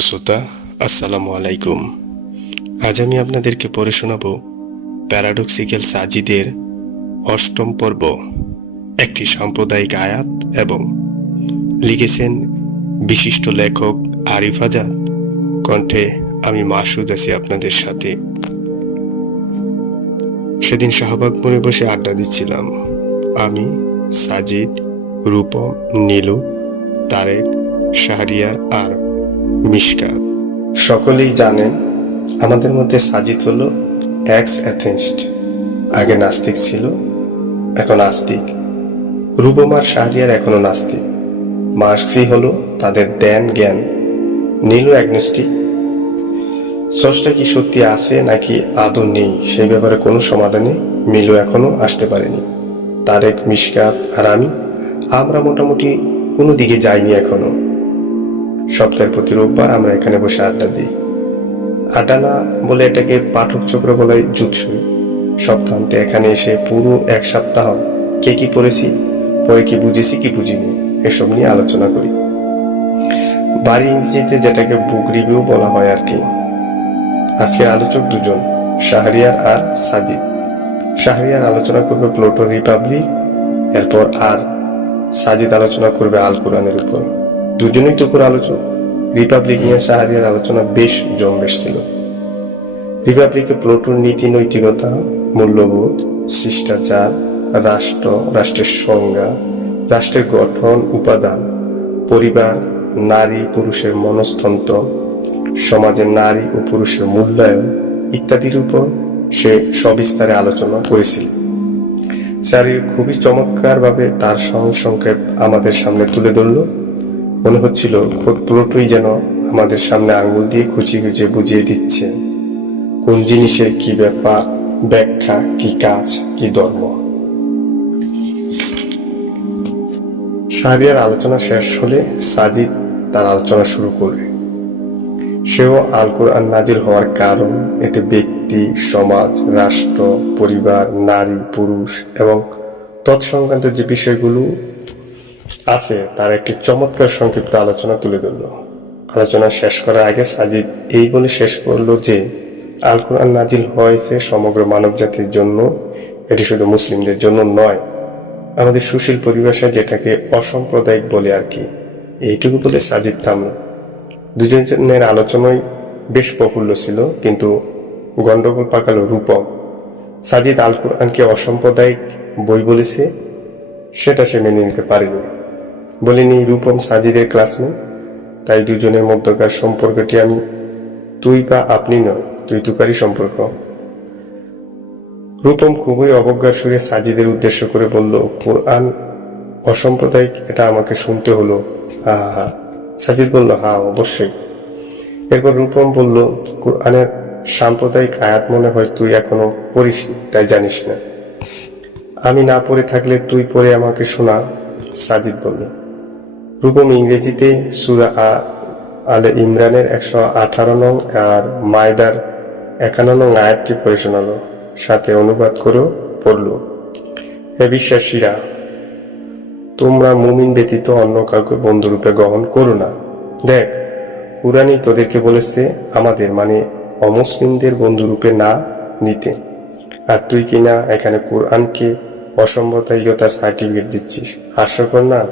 শ্রোতা, আসসালামু আলাইকুম। আজ আমি আপনাদেরকে পড়ে শোনাব প্যারাডক্সিক্যাল সাজিদের অষ্টম পর্ব, একটি সাম্প্রদায়িক আয়াত এবং লিখেছেন বিশিষ্ট লেখক আরিফ আজাদ। কণ্ঠে আমি মাসুদ আছি আপনাদের সাথে। সেদিন শাহবাগ মনে বসে আড্ডা দিচ্ছিলাম। আমি, সাজিদ, রূপম, নীলু, তারেক, শাহরিয়ার আর মিশকা। সকলেই জানেন আমাদের মধ্যে সাজিদ হলো এক্স অ্যাথেন্সড আগে নাস্তিক ছিল, এখন আস্তিক। রূপমার শাহরিয়ার এখনও নাস্তিক। মার্কসি হলো তাদের দেন জ্ঞান, নীলু অ্যাগনস্টিক স্রষ্টা কি সত্যি আছে নাকি আদৌ নেই সেই ব্যাপারে কোনো সমাধানে মিলু এখনও আসতে পারেনি। তারেক, মিশকাত আর আমি, আমরা মোটামুটি কোনো দিকে যাইনি এখনও। সপ্তাহের প্রতি রোববার আমরা এখানে বসে আড্ডা দিই। আড্ডা না বলে এটাকে পাঠক চক্র বলে জুৎসই সপ্তাহান্তে এখানে এসে পুরো এক সপ্তাহ কে কি পড়েছি পরে কি বুঝেছি, কি বুঝিনি, এসব নিয়ে আলোচনা করি। বাড়ি ইংরেজিতে যেটাকে বুক রিভিউ বলা হয় আর কি। আজকের আলোচক দুজন, শাহরিয়ার আর সাজিদ। শাহরিয়ার আলোচনা করবে প্লোটো রিপাবলিক এরপর আর সাজিদ আলোচনা করবে আল কোরআনের উপর। দুজনেই টুকুর আলোচক। রিপাবলিক নিয়ে শাহরিয়ার আলোচনা বেশ জম্বেশ ছিল। রিপাবলিকে প্লোটোর নীতি, নৈতিকতা, মূল্যবোধ, শিষ্টাচার, রাষ্ট্র, রাষ্ট্রের সংজ্ঞা, রাষ্ট্রের গঠন, উপাদান, পরিবার, নারী, পুরুষের মনস্তন্ত্র, সমাজের নারী ও পুরুষের মূল্যায়ন ইত্যাদির উপর সে সবিস্তারে আলোচনা করেছিল। স্যার খুবই চমৎকারভাবে তার সংক্ষেপ আমাদের সামনে তুলে ধরল। মনে হচ্ছিল খোদ প্লোটোই যেন আমাদের সামনে আঙ্গুল দিয়ে খুঁচিয়ে খুঁচিয়ে বুঝিয়ে দিচ্ছে। কোন জিনিসের কি ব্যাপার ব্যাখ্যা, কি কাজ, কি ধর্ম? সারিয়ার আলোচনা শেষ হলে সাজিদ তার আলোচনা শুরু করবে। সেও আল কোরআন নাজিল হওয়ার কারণ এতে ব্যক্তি, সমাজ, রাষ্ট্র, পরিবার, নারী, পুরুষ এবং তৎসংক্রান্ত যে বিষয়গুলো আছে, তার একটি চমৎকার সংক্ষিপ্ত আলোচনা তুলে ধরল। আলোচনা শেষ করার আগে সাজিদ এই বলে শেষ করল যে আল কোরআন নাজিল হয়েছে সমগ্র মানব জাতির জন্য, এটি শুধু মুসলিমদের জন্য নয়, আমাদের সুশীল পরিবেশে যেটাকে অসাম্প্রদায়িক বলে আর কি। এইটুকু বলে সাজিদ থামল। দুজনের আলোচনায় বেশ প্রফুল্ল ছিল, কিন্তু গন্ডগোল পাকালো রূপম। সাজিদ আল কোরআনকে অসাম্প্রদায়িক বই বলেছে, সেটা সে মেনে নিতে পারেনি। বলিনি, রূপম সাজিদের ক্লাসমেট। তাই দুজনের মধ্যকার সম্পর্কটি আমি, তুই বা আপনি নয় তুই তুকারি সম্পর্ক। রূপম খুবই অবজ্ঞার সুরে সাজিদের উদ্দেশ্য করে বলল, কোরআন অসাম্প্রদায়িক, এটা আমাকে শুনতে হলো। হা হা হা। সাজিদ বলল, হা, অবশ্যই। এরপর রূপম বলল, কোরআনের সাম্প্রদায়িক আয়াত মনে হয় তুই এখনও পড়িস তাই জানিস না। আমি না পড়ে থাকলে তুই পড়ে আমাকে শোনা। সাজিদ বলল রূপম ইংরেজিতে সুরা আলে ইমরানের একশো আঠারো নং আর মায়দার একান্ন নং আয়াতটি পড়ে সাথে অনুবাদ করেও পড়ল। হে বিশ্বাসীরা, তোমরা মুমিন ব্যতীত অন্য কাউকে বন্ধুরূপে গ্রহণ করো না। দেখ, কুরআনই তোদেরকে বলেছে, আমাদের মানে অমুসলিমদের বন্ধুরূপে না নিতে। আর তুই কিনা এখানে কোরআনকে অসাম্প্রদায়িকতার সার্টিফিকেট দিচ্ছিস? হাস্যকর না?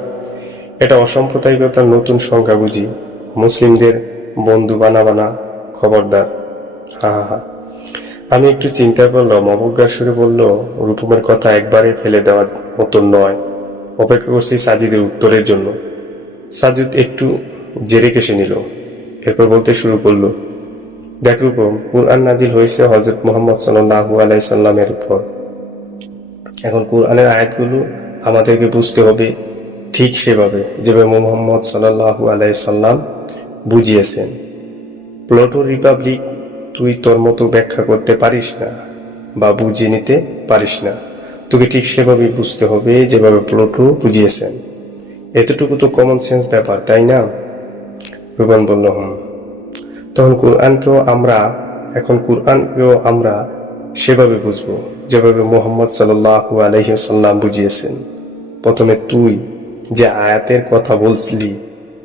এটা অসাম্প্রদায়িকতার নতুন সংখ্যা বুঝি। মুসলিমদের বন্ধু বানাবানা খবরদার। হা হা আমি একটু চিন্তা করলাম অবজ্ঞার সুরে বলল, রূপমের কথা একবারে ফেলে দেওয়ার মতো নয়। অপেক্ষা করছি সাজিদের উত্তরের জন্য। সাজিদ একটু জেরে কেসে নিল, এরপর বলতে শুরু করল, দেখ রূপম, কুরআন নাজিল হয়েছে হজরত মোহাম্মদ সাল্লাহু আলাইসাল্লামের উপর। এখন কোরআনের আয়াতগুলো আমাদেরকে বুঝতে হবে ঠিক সেভাবে যেভাবে মোহাম্মদ সাল্লাহু আলাইসাল্লাম বুঝিয়েছেন। প্লোটো রিপাবলিক তুই তোর মতো ব্যাখ্যা করতে পারিস না বা বুঝিয়ে নিতে পারিস না। তোকে ঠিক সেভাবেই বুঝতে হবে যেভাবে প্লোটো বুঝিয়েছেন। এতটুকু তো কমন সেন্স ব্যাপার, তাই না? রুবান বলল, হুম। তখন কোরআনকেও আমরা, এখন কোরআনকেও আমরা সেভাবে বুঝব, যেভাবে মোহাম্মদ সাল্লাহু আলহিসাল্লাম বুঝিয়েছেন। প্রথমে তুই যে আয়াতের কথা বলছিলি,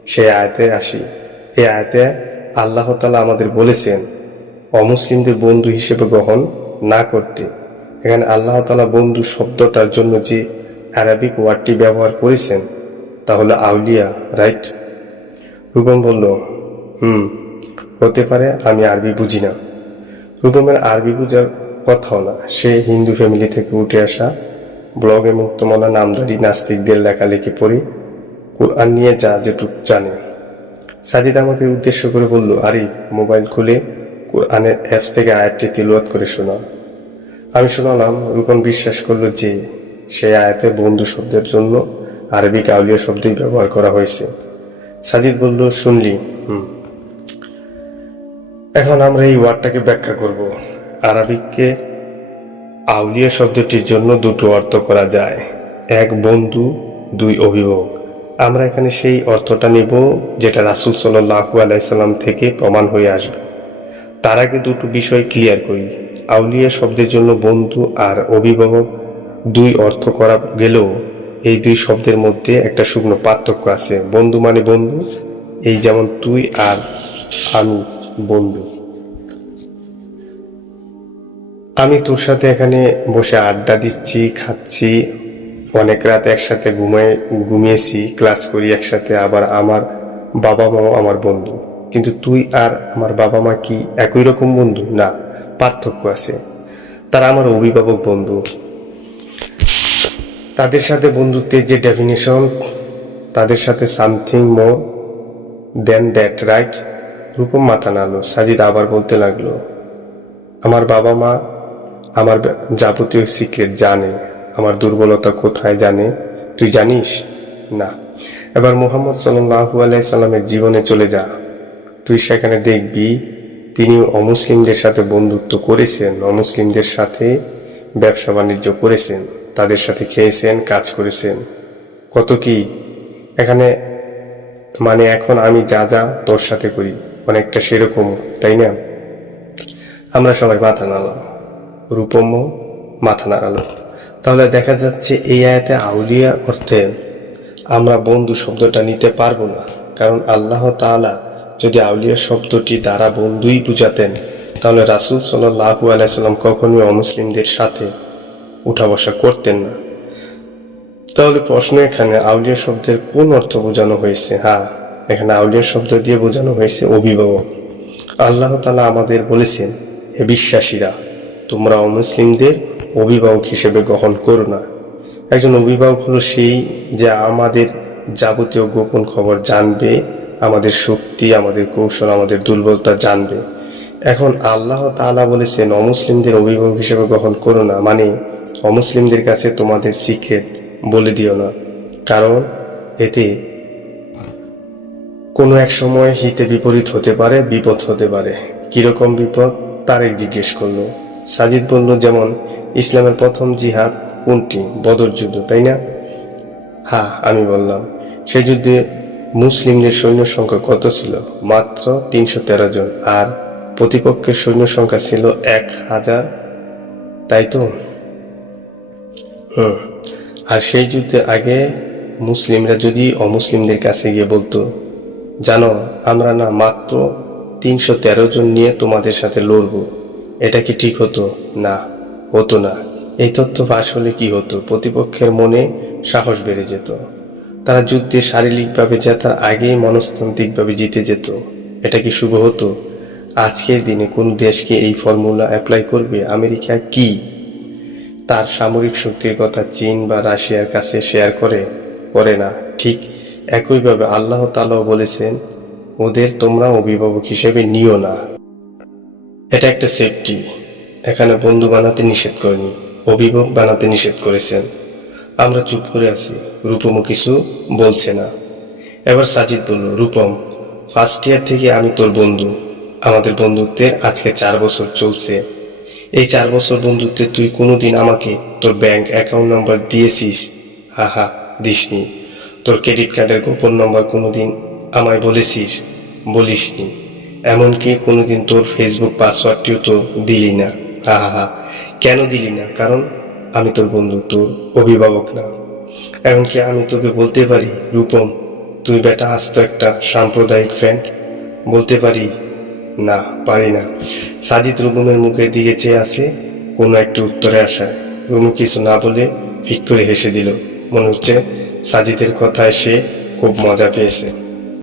সেই আয়াতে আসি। এই আয়াতে আল্লাহ তালা আমাদের বলেছেন, অমুসলিমদের বন্ধু হিসেবে গ্রহণ না করতে। এখানে আল্লাহ তালা বন্ধু শব্দটার জন্য যে অ্যারাবিক ওয়ার্ডটি ব্যবহার করেছেন তাহলে আউলিয়া, রাইট? রূপম বলল, হুম, হতে পারে, আমি আরবি বুঝি না। রূপমের আরবি বুঝার কথাও না, সে হিন্দু ফ্যামিলি থেকে উঠে আসা ব্লগে মুক্তমনা নামধারী নাস্তিকদের লেখালেখি পড়ে, কোরআন নিয়ে যা যেটুক জানে। সাজিদ আমাকে উদ্দেশ্য করে বলল, আরে, মোবাইল খুলে কোরআনের অ্যাপস থেকে আয়াতটি তিলওয়াত করে শোনা আমি শোনালাম রূপন বিশ্বাস করল যে সেই আয়াতে বন্ধু শব্দের জন্য আরবি কাউলিয়া শব্দই ব্যবহার করা হয়েছে। সাজিদ বলল, শুনলি, হুম। এখন আমরা এই ওয়ার্ডটাকে ব্যাখ্যা করব। আরবিককে আউলিয়া শব্দটির জন্য দুটো অর্থ করা যায়। এক, বন্ধু, দুই অভিভাবক আমরা এখানে সেই অর্থটা নেব যেটা রাসুল সাল্লাহু আলাইসাল্লাম থেকে প্রমাণ হয়ে আসবে। তার আগে দুটো বিষয় ক্লিয়ার করি। আউলিয়া শব্দের জন্য বন্ধু আর অভিভাবক দুই অর্থ করা গেলেও এই দুই শব্দের মধ্যে একটা শুকনো পার্থক্য আছে। বন্ধু মানে বন্ধু, এই যেমন তুই আর আমি বন্ধু। আমি তোর সাথে এখানে বসে আড্ডা দিচ্ছি, খাচ্ছি। অনেক রাত একসাথে ঘুমায় ঘুমিয়েছি, ক্লাস করি একসাথে, আবার আমার বাবা মাও আমার বন্ধু। কিন্তু তুই আর আমার বাবা মা কি একই রকম বন্ধু? না, পার্থক্য আছে। তারা আমার অভিভাবক বন্ধু। তাদের সাথে বন্ধুত্বের যে ডেফিনেশন তাদের সাথে something more than that right Rupam মাথা নাড়লো। সাজিদ আবার বলতে লাগল, আমার বাবা মা আমার যাবতীয় সিক্রেট জানে, আমার দুর্বলতা কোথায় জানে, তুই জানিস? না। এবার মোহাম্মদ সাল্লাহু আলাইসাল্লামের জীবনে চলে যা। তুই সেখানে দেখবি তিনি অমুসলিমদের সাথে বন্ধুত্ব করেছেন, অমুসলিমদের সাথে ব্যবসা বাণিজ্য করেছেন, তাদের সাথে খেয়েছেন, কাজ করেছেন। কত কি? এখানে মানে এখন আমি যা যা তোর সাথে করি, অনেকটা সেরকম, তাই না? আমরা সবাই মাথা নাড়লাম। রূপম মাথা নাড়ালো। তাহলে দেখা যাচ্ছে এই আয়াতে আউলিয়া অর্থে আমরা বন্ধু শব্দটা নিতে পারব না। কারণ আল্লাহ তাআলা যদি আউলিয়া শব্দটি দ্বারা বন্ধুই বুঝাতেন, তাহলে রাসূল সাল্লাল্লাহু আলাইহি সাল্লাম কখনোই অমুসলিমদের সাথে উঠা বসা করতেন না। তাহলে প্রশ্ন এখানে, আউলিয়া শব্দের কোন অর্থ বোঝানো হয়েছে? হ্যাঁ এখানে আউলিয়া শব্দ দিয়ে বোঝানো হয়েছে অভিভাবক। আল্লাহ তালা আমাদের বলেছেন, হে বিশ্বাসীরা তোমরা অমুসলিমদের অভিভাবক হিসেবে গ্রহণ করো না। একজন অভিভাবক হলো সেই যে আমাদের যাবতীয় গোপন খবর জানবে, আমাদের শক্তি, আমাদের কৌশল, আমাদের দুর্বলতা জানবে। এখন আল্লাহ তাআলা বলেছেন, অমুসলিমদের অভিভাবক হিসেবে গ্রহণ করো না। মানে অমুসলিমদের কাছে তোমাদের সিক্রেট বলে দিও না। কারণ এতে কোনো এক সময় হিতে বিপরীত হতে পারে, বিপদ হতে পারে। কীরকম বিপদ? তারেক জিজ্ঞেস করল। সাজিদ বলল, যেমন ইসলামের প্রথম জিহাদ কোনটি? বদর যুদ্ধ, তাই না? হ্যাঁ আমি বললাম সেই যুদ্ধে মুসলিমদের সৈন্য সংখ্যা কত ছিল? মাত্র তিনশো তেরো জন, আর প্রতিপক্ষের সৈন্য সংখ্যা ছিল এক হাজার, তাই তো? হুম, আর সেই যুদ্ধে আগে মুসলিমরা যদি অমুসলিমদের কাছে গিয়ে বলতো, জানো, আমরা না মাত্র তিনশো তেরো জন নিয়ে তোমাদের সাথে লড়বো এটা কি ঠিক হতো? না হতো না। এই তথ্য ফাঁস হলে কি হতো? প্রতিপক্ষের মনে সাহস বেড়ে যেত। তারা যুদ্ধে শারীরিকভাবে জেতার আগেই মনস্তান্ত্রিকভাবে জিতে যেত, এটা কি শুভ হতো? আজকের দিনে কোন দেশকে এই ফর্মুলা অ্যাপ্লাই করবে? আমেরিকা কি তার সামরিক শক্তির কথা চীন বা রাশিয়ার কাছে শেয়ার করে? করে না। ঠিক একইভাবে আল্লাহ তালাও বলেছেন, ওদের তোমরা অভিভাবক হিসেবে নিও না। এটা একটা সেফটি এখানে বন্ধু বানাতে নিষেধ করেনি অভিভাবক বানাতে নিষেধ করেছেন। আমরা চুপ করে আছি রূপমও কিছু বলছে না। এবার সাজিদ বলল, রূপম ফার্স্ট ইয়ার থেকে আমি তোর বন্ধু। আমাদের বন্ধুত্বের আজকে চার বছর চলছে। এই চার বছর বন্ধুত্বে তুই কোনোদিন আমাকে তোর ব্যাংক অ্যাকাউন্ট নাম্বার দিয়েছিস? হা হা দিসনি। তোর ক্রেডিট কার্ডের গোপন নম্বর কোনোদিন আমায় বলেছিস? বলিসনি। এমনকি কোনোদিন তোর ফেসবুক পাসওয়ার্ডটিও তো দিলি না। হা হা কেন দিলি না? কারণ আমি তোর বন্ধু, তোর অভিভাবক না। এমনকি আমি তোকে বলতে পারি, রূপম, তুই বেটা আস্ত একটা সাম্প্রদায়িক ফ্রেন্ড বলতে পারি, না পারি না। সাজিদ রুমুমের মুখের দিকে চেয়ে আসে কোনো একটি উত্তরে আসা। রুমু কিছু না বলে ফিক করে হেসে দিল। মনে হচ্ছে সাজিদের কথায় সে খুব মজা পেয়েছে।